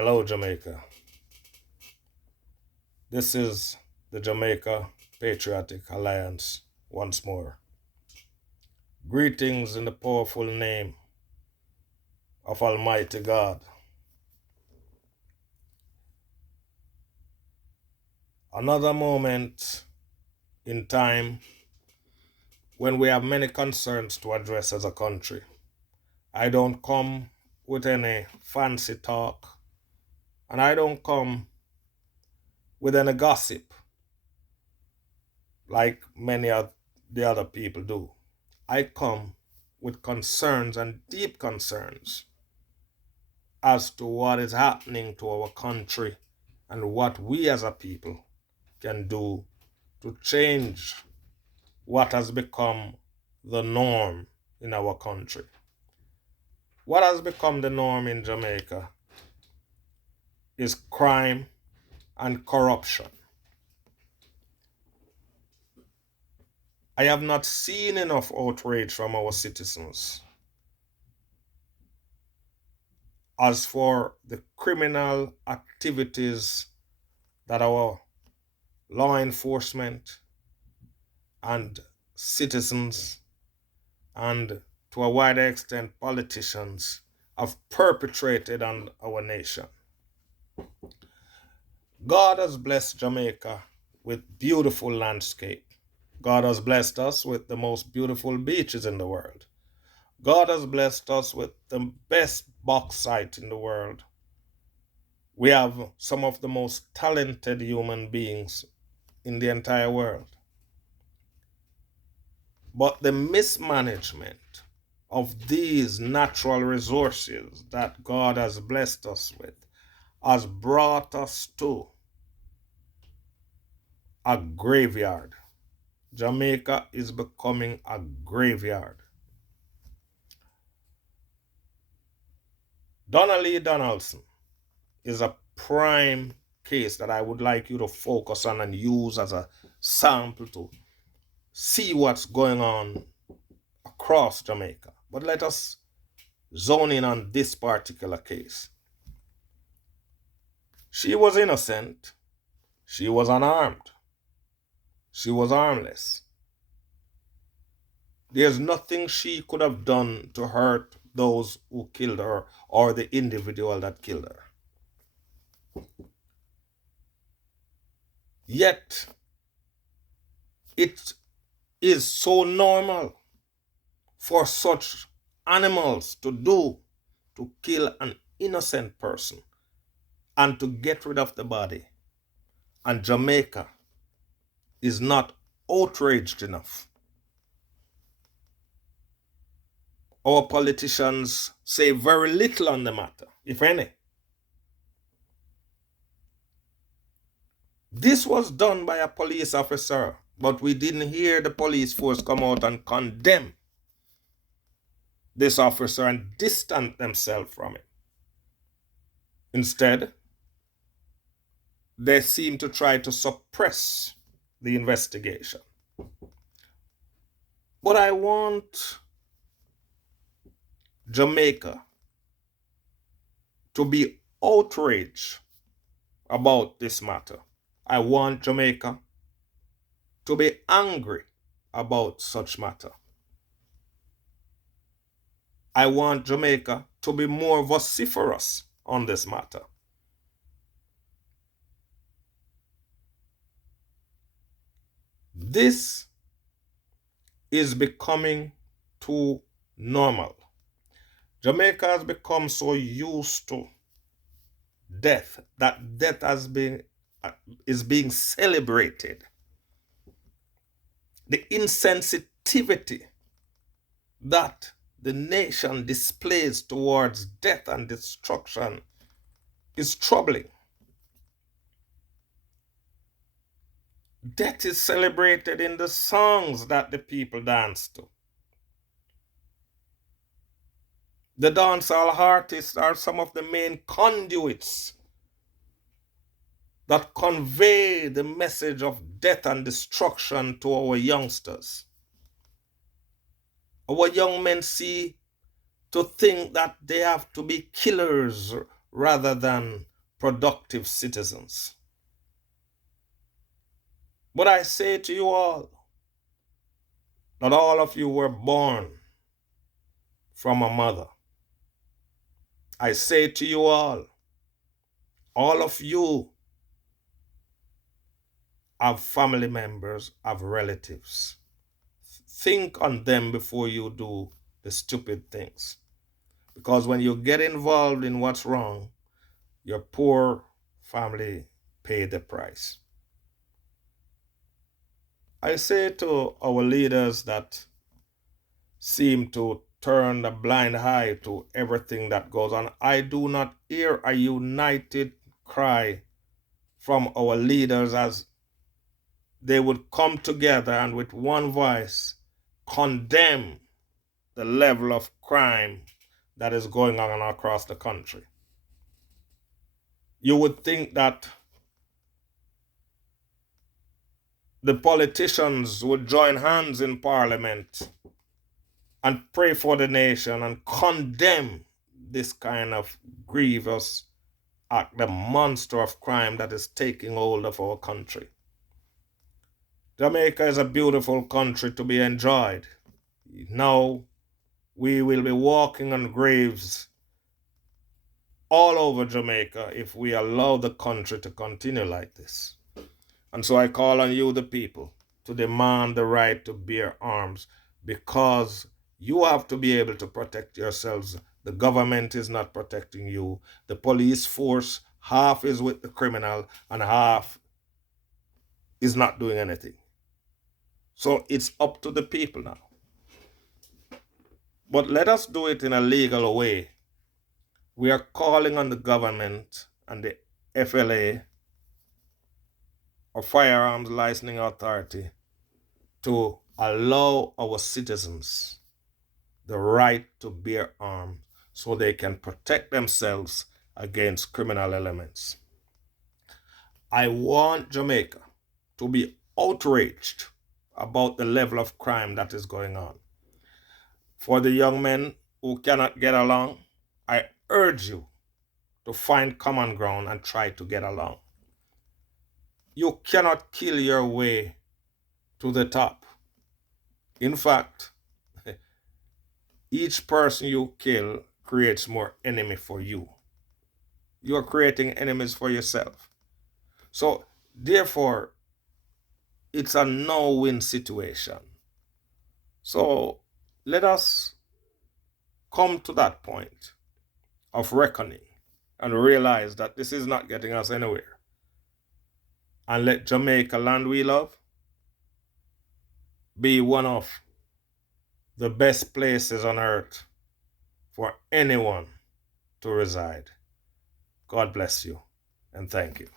Hello, Jamaica. This is the Jamaica Patriotic Alliance once more. Greetings in the powerful name of Almighty God. Another moment in time when we have many concerns to address as a country. I don't come with any fancy talk, and I don't come with any gossip like many of the other people do. I come with concerns and deep concerns as to what is happening to our country and what we as a people can do to change what has become the norm in our country. What has become the norm in Jamaica is crime and corruption. I have not seen enough outrage from our citizens as for the criminal activities that our law enforcement and citizens and to a wider extent politicians have perpetrated on our nation. God has blessed Jamaica with beautiful landscape. God has blessed us with the most beautiful beaches in the world. God has blessed us with the best bauxite in the world. We have some of the most talented human beings in the entire world. But the mismanagement of these natural resources that God has blessed us with has brought us to a graveyard. Jamaica is becoming a graveyard. Donnelly Donaldson is a prime case that I would like you to focus on and use as a sample to see what's going on across Jamaica. But let us zone in on this particular case. She was innocent. She was unarmed. She was harmless. There's nothing she could have done to hurt those who killed her or the individual that killed her. Yet, it is so normal for such animals to kill an innocent person and to get rid of the body. And Jamaica is not outraged enough. Our politicians say very little on the matter, if any. This was done by a police officer, but we didn't hear the police force come out and condemn this officer and distance themselves from it. Instead, they seem to try to suppress the investigation. But I want Jamaica to be outraged about this matter. I want Jamaica to be angry about such matter. I want Jamaica to be more vociferous on this matter. This is becoming too normal. Jamaica has become so used to death that death is being celebrated. The insensitivity that the nation displays towards death and destruction is troubling. Death is celebrated in the songs that the people dance to. The dancehall artists are some of the main conduits that convey the message of death and destruction to our youngsters. Our young men see to think that they have to be killers rather than productive citizens. But I say to you all, not all of you were born from a mother. I say to you all of you have family members, have relatives. Think on them before you do the stupid things. Because when you get involved in what's wrong, your poor family pay the price. I say to our leaders that seem to turn a blind eye to everything that goes on, I do not hear a united cry from our leaders as they would come together and with one voice condemn the level of crime that is going on across the country. You would think that the politicians would join hands in parliament and pray for the nation and condemn this kind of grievous act, the monster of crime that is taking hold of our country. Jamaica is a beautiful country to be enjoyed. Now we will be walking on graves all over Jamaica if we allow the country to continue like this. And so I call on you, the people, to demand the right to bear arms, because you have to be able to protect yourselves. The government is not protecting you. The police force, half is with the criminal and half is not doing anything. So it's up to the people now. But let us do it in a legal way. We are calling on the government and the FLA, or Firearms Licensing Authority, to allow our citizens the right to bear arms so they can protect themselves against criminal elements. I want Jamaica to be outraged about the level of crime that is going on. For the young men who cannot get along, I urge you to find common ground and try to get along. You cannot kill your way to the top. In fact, each person you kill creates more enemy for you. You are creating enemies for yourself. So, therefore, it's a no-win situation. So, let us come to that point of reckoning and realize that this is not getting us anywhere. And let Jamaica, land we love, be one of the best places on earth for anyone to reside. God bless you and thank you.